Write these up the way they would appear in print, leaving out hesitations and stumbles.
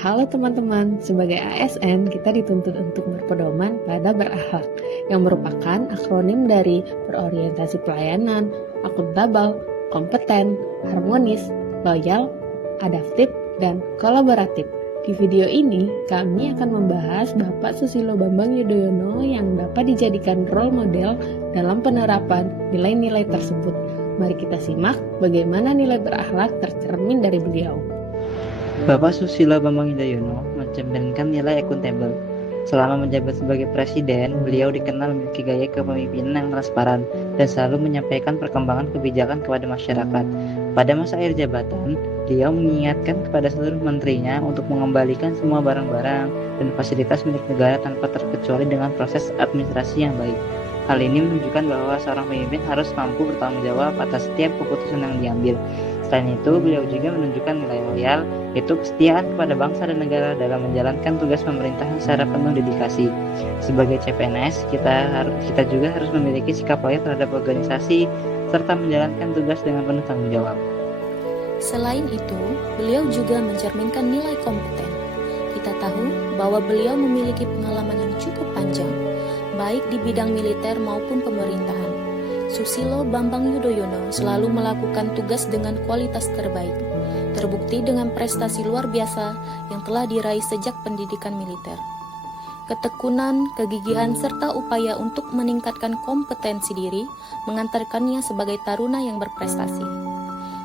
Halo teman-teman, sebagai ASN kita dituntut untuk berpedoman pada berakhlak yang merupakan akronim dari berorientasi pelayanan, akuntabel, kompeten, harmonis, loyal, adaptif, dan kolaboratif. Di video ini, kami akan membahas Bapak Susilo Bambang Yudhoyono yang dapat dijadikan role model dalam penerapan nilai-nilai tersebut. Mari kita simak bagaimana nilai berakhlak tercermin dari beliau. Bapak Susilo Bambang Yudhoyono mencerminkan nilai akuntabel. Selama menjabat sebagai presiden, beliau dikenal memiliki gaya kepemimpinan yang transparan dan selalu menyampaikan perkembangan kebijakan kepada masyarakat. Pada masa akhir jabatan, beliau mengingatkan kepada seluruh menterinya untuk mengembalikan semua barang-barang dan fasilitas milik negara tanpa terkecuali dengan proses administrasi yang baik. Hal ini menunjukkan bahwa seorang pemimpin harus mampu bertanggung jawab atas setiap keputusan yang diambil. Selain itu, beliau juga menunjukkan nilai loyal, yaitu kesetiaan kepada bangsa dan negara dalam menjalankan tugas pemerintahan secara penuh dedikasi. Sebagai CPNS, kita juga harus memiliki sikap loyal terhadap organisasi serta menjalankan tugas dengan penuh tanggung jawab. Selain itu, beliau juga mencerminkan nilai kompeten. Kita tahu bahwa beliau memiliki pengalaman yang cukup panjang, baik di bidang militer maupun pemerintahan. Susilo Bambang Yudhoyono selalu melakukan tugas dengan kualitas terbaik, terbukti dengan prestasi luar biasa yang telah diraih sejak pendidikan militer. Ketekunan, kegigihan, serta upaya untuk meningkatkan kompetensi diri mengantarkannya sebagai taruna yang berprestasi.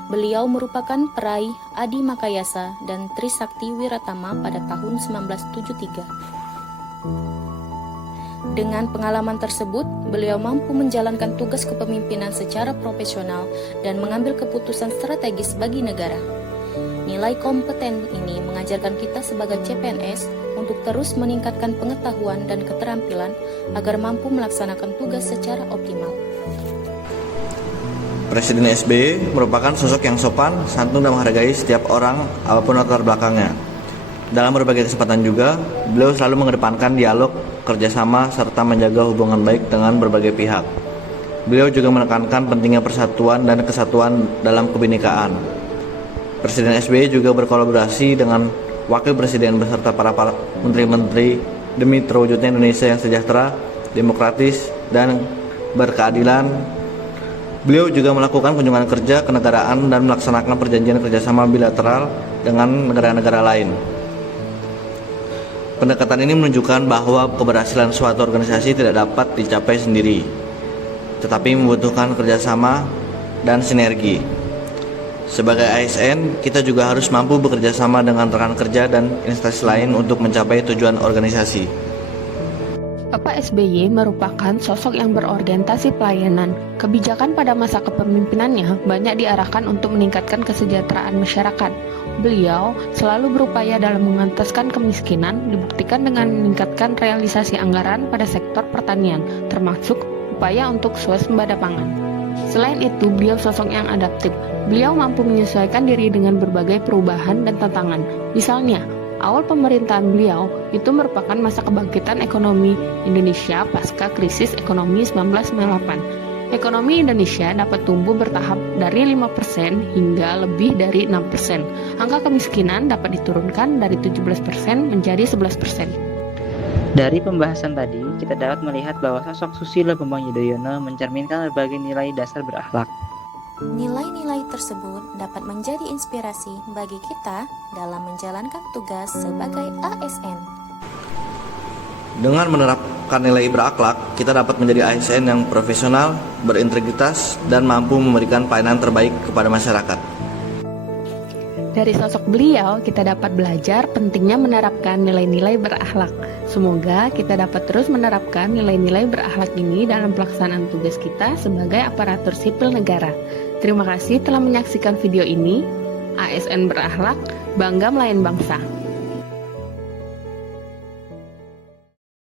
Beliau merupakan peraih Adi Makayasa dan Trisakti Wiratama pada tahun 1973. Dengan pengalaman tersebut, beliau mampu menjalankan tugas kepemimpinan secara profesional dan mengambil keputusan strategis bagi negara. Nilai kompeten ini mengajarkan kita sebagai CPNS untuk terus meningkatkan pengetahuan dan keterampilan agar mampu melaksanakan tugas secara optimal. Presiden SBY merupakan sosok yang sopan, santun dan menghargai setiap orang apapun latar belakangnya. Dalam berbagai kesempatan juga, beliau selalu mengedepankan dialog, kerjasama, serta menjaga hubungan baik dengan berbagai pihak. Beliau juga menekankan pentingnya persatuan dan kesatuan dalam kebinekaan. Presiden SBY juga berkolaborasi dengan Wakil Presiden beserta para menteri-menteri demi terwujudnya Indonesia yang sejahtera, demokratis, dan berkeadilan. Beliau juga melakukan kunjungan kerja kenegaraan dan melaksanakan perjanjian kerjasama bilateral dengan negara-negara lain. Pendekatan ini menunjukkan bahwa keberhasilan suatu organisasi tidak dapat dicapai sendiri, tetapi membutuhkan kerjasama dan sinergi. Sebagai ASN, kita juga harus mampu bekerja sama dengan rekan kerja dan instansi lain untuk mencapai tujuan organisasi. Bapak SBY merupakan sosok yang berorientasi pelayanan. Kebijakan pada masa kepemimpinannya banyak diarahkan untuk meningkatkan kesejahteraan masyarakat. Beliau selalu berupaya dalam mengentaskan kemiskinan, dibuktikan dengan meningkatkan realisasi anggaran pada sektor pertanian, termasuk upaya untuk swasembada pangan. Selain itu, beliau sosok yang adaptif. Beliau mampu menyesuaikan diri dengan berbagai perubahan dan tantangan. Misalnya, awal pemerintahan beliau itu merupakan masa kebangkitan ekonomi Indonesia pasca krisis ekonomi 1998. Ekonomi Indonesia dapat tumbuh bertahap dari 5% hingga lebih dari 6%. Angka kemiskinan dapat diturunkan dari 17% menjadi 11%. Dari pembahasan tadi, kita dapat melihat bahwa sosok Susilo Bambang Yudhoyono mencerminkan berbagai nilai dasar berakhlak. Nilai-nilai tersebut dapat menjadi inspirasi bagi kita dalam menjalankan tugas sebagai ASN. Dengan menerapkan nilai berakhlak, kita dapat menjadi ASN yang profesional, berintegritas, dan mampu memberikan pelayanan terbaik kepada masyarakat. Dari sosok beliau, kita dapat belajar pentingnya menerapkan nilai-nilai berakhlak. Semoga kita dapat terus menerapkan nilai-nilai berakhlak ini dalam pelaksanaan tugas kita sebagai aparatur sipil negara. Terima kasih telah menyaksikan video ini. ASN berakhlak, bangga melayan bangsa.